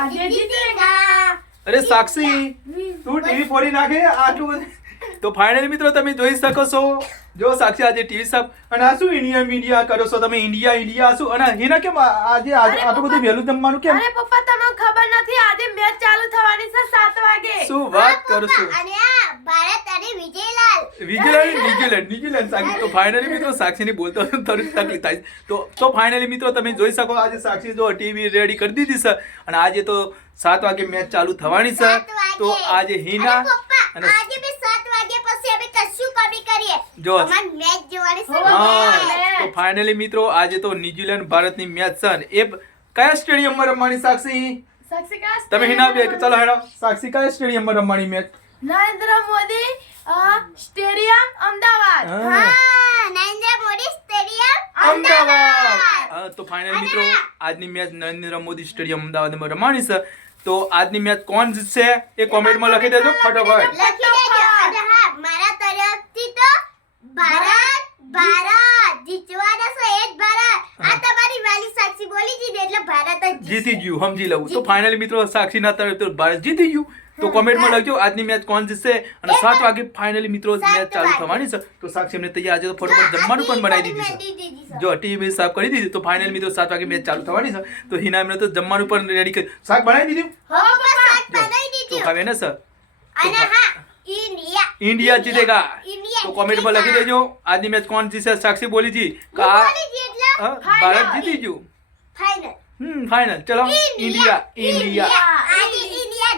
આજે જીતેગા. અરે સાક્ષી તું ટીવી ફોડી નાખે આટલું બધું તો ફાઇનલી મિત્રો તમે જોઈ શકો છો જો સાક્ષી આજે ટીવી સાફ અને આ શું ઇન્ડિયા કરો છો તમે ઇન્ડિયા શું અને હિના કેમ આજે આટલું બધું વહેલું જમવાનું કેમ અરે પપ્પા તમને ખબર નથી આજે મેચ ચાલુ થવાની છે 7 વાગે. શું વાત કરો છો અને આ ભારત અને વિજયલાલ ન્યુઝીલેન્ડ સાક્ષી તો ફાઇનલી મિત્રો સાક્ષીને બોલતો થોડીક તકલીફ થાય તો ફાઇનલી મિત્રો તમે જોઈ શકો આજે સાક્ષી જો ટીવી રેડી કરી દીધી છે અને આજે તો 7 વાગે મેચ ચાલુ થવાની છે તો આજે હિના અને આજે બી 7 વાગે પછી અમે કશું કમી કરીએ જો અમાર મેચ જોવાની છે. હા તો ફાઇનલી મિત્રો આજે તો ન્યુઝીલેન્ડ ભારતની મેચ છે અને એ કયા સ્ટેડિયમમાં રમવાની સાક્ષી સાક્ષી કા તમે હિના બે ચલો હેડો સાક્ષી કયા સ્ટેડિયમમાં રમવાની મેચ નરેન્દ્ર મોદી સ્ટેડિયમ અમદાવાદ. હા નરેન્દ્ર મોદી સ્ટેડિયમ અમદાવાદ હા તો ફાઇનલી મિત્રો આજની મેચ નરેન્દ્ર મોદી સ્ટેડિયમ અમદાવાદમાં રમવાની છે તો આજની મેચ કોણ જીતશે એ કોમેન્ટમાં લખી દેજો ફટાફટ લખી દેજો. અને હા મારા તરફથી તો ભારત જીતવાના છે એ જ ભારત. આ તમારી વાલી સાક્ષી બોલી દીધી એટલે ભારત જ જીતી ગયું સમજી લઉં તો ફાઇનલી મિત્રો સાક્ષીના તરફ તો ભારત જીતી ગયું તો કોમેન્ટમાં લખજો આજની મેચ કોણ જીતશે અને 7 વાગે ફાઇનલી મિત્રો મેચ ચાલુ થવાની છે તો સાક્ષી અમને તૈયાર આજે તો ફટાફટ જમવાનું પણ બનાવી દીધી છે જો ટીવી સાફ કરી દીધી તો ફાઇનલી મિત્રો 7 વાગે મેચ ચાલુ થવાની છે તો હિના એમને તો જમવાનું પણ રેડી કરી શાક બનાવી દીધું હો પપ્પા શાક બનાવી તો દીધું. હવે ને સર અને હા ઇન્ડિયા જીતેગા ઇન્ડિયા તો કોમેન્ટમાં લખી દેજો આજની મેચ કોણ જીતશે સાક્ષી બોલી જી કે આ એટલે ભારત જીતી ગયું ફાઇનલ ફાઇનલ ચલો ઇન્ડિયા આજે